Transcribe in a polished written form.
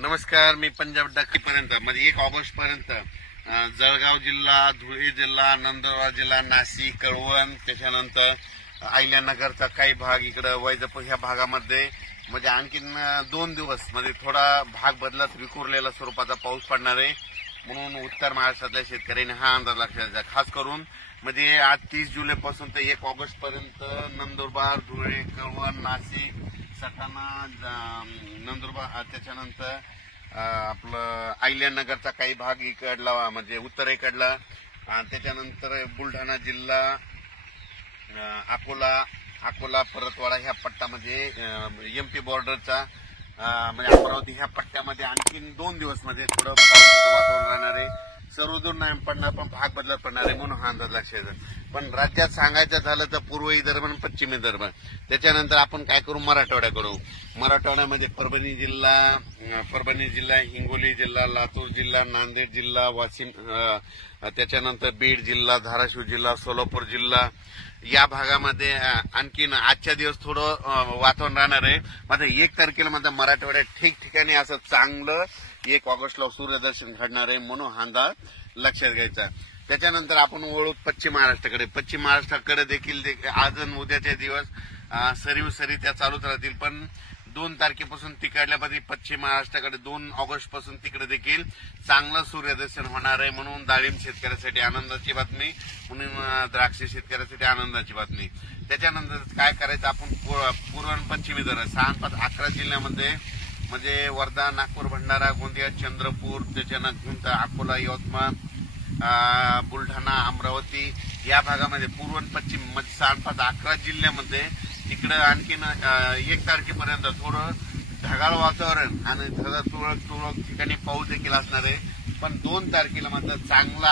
नमस्कार, मी पंजाब पर्यंत म्हणजे 1 ऑगस्ट पर्यंत जळगाव जिल्हा, धुळे जिल्हा, नंदुरबार जिल्हा, नाशिक, कळवण, त्याच्यानंतर अहिल्यानगरचा काही भाग, इकडे वैजापूर ह्या भागामध्ये म्हणजे आणखीन 2 दिवस म्हणजे थोडा भाग बदलत विखुरलेला स्वरूपाचा पाऊस पडणार आहे. म्हणून उत्तर महाराष्ट्रातल्या शेतकऱ्यांनी हा अंदाज लक्षात घ्यायचा. खास करून म्हणजे आज 30 जुलैपासून ते 1 ऑगस्ट पर्यंत नंदुरबार, धुळे, कळवण, नाशिक, सटाणा, नंदुरबार, त्याच्यानंतर आपलं अहिल्यानगरचा काही भाग इकडला म्हणजे उत्तरेकडला, त्याच्यानंतर बुलढाणा जिल्हा, अकोला, परतवाडा ह्या पट्ट्यामध्ये एमपी बॉर्डरचा म्हणजे अमरावती ह्या पट्ट्यामध्ये आणखीन 2 दिवस मध्ये थोडं पावसाचं वातावरण राहणार आहे. सर्वदूर नाही पडणार, पण भाग बदलत पडणार आहे म्हणून हा अंदाज लक्षात घ्यायचा. पण राज्यात सांगायचं झालं तर पूर्व विदर्भ आणि पश्चिम विदर्भ, त्याच्यानंतर आपण काय करू, मराठवाड्याकडू. मराठवाड्यामध्ये परभणी जिल्हा, हिंगोली जिल्हा, लातूर जिल्हा, नांदेड जिल्हा, वाशिम, त्याच्यानंतर बीड जिल्हा, धाराशिव जिल्हा, सोलापूर जिल्हा या भागामध्ये आणखीन आजच्या दिवस थोडं वातावरण राहणार आहे. मात्र 1 तारखेला मात्र मराठवाड्यात ठिकठिकाणी असं चांगलं 1 ऑगस्टला सूर्यदर्शन घडणार आहे म्हणून हा अंदाज लक्षात घ्यायचा. त्याच्यानंतर आपण वळू पश्चिम महाराष्ट्राकडे. पश्चिम महाराष्ट्राकडे देखील आज आणि उद्याचे दिवस सरी त्या चालूच राहतील. पण 2 तारखेपासून तिकडल्यामध्ये पश्चिम महाराष्ट्राकडे 2 ऑगस्ट पासून तिकडे देखील चांगलं सूर्यदर्शन होणार आहे म्हणून डाळिंब शेतकऱ्यासाठी आनंदाची बातमी, म्हणून द्राक्ष शेतकऱ्यासाठी आनंदाची बातमी. त्याच्यानंतर काय करायचं, आपण पूर्व आणि पश्चिम विदर्भ 6-5-11 जिल्ह्यामध्ये म्हणजे वर्धा, नागपूर, भंडारा, गोंदिया, चंद्रपूर, त्याच्यानंतर अकोला, यवतमाळ, बुलढाणा, अमरावती या भागामध्ये पूर्व आणि पश्चिम म्हणजे 6-5-11 जिल्ह्यामध्ये तिकडे आणखीन 1 तारखेपर्यंत थोडं ढगाळ वातावरण आणि तुरळक ठिकाणी पाऊस देखील असणार आहे. पण 2 तारखेला मात्र चांगला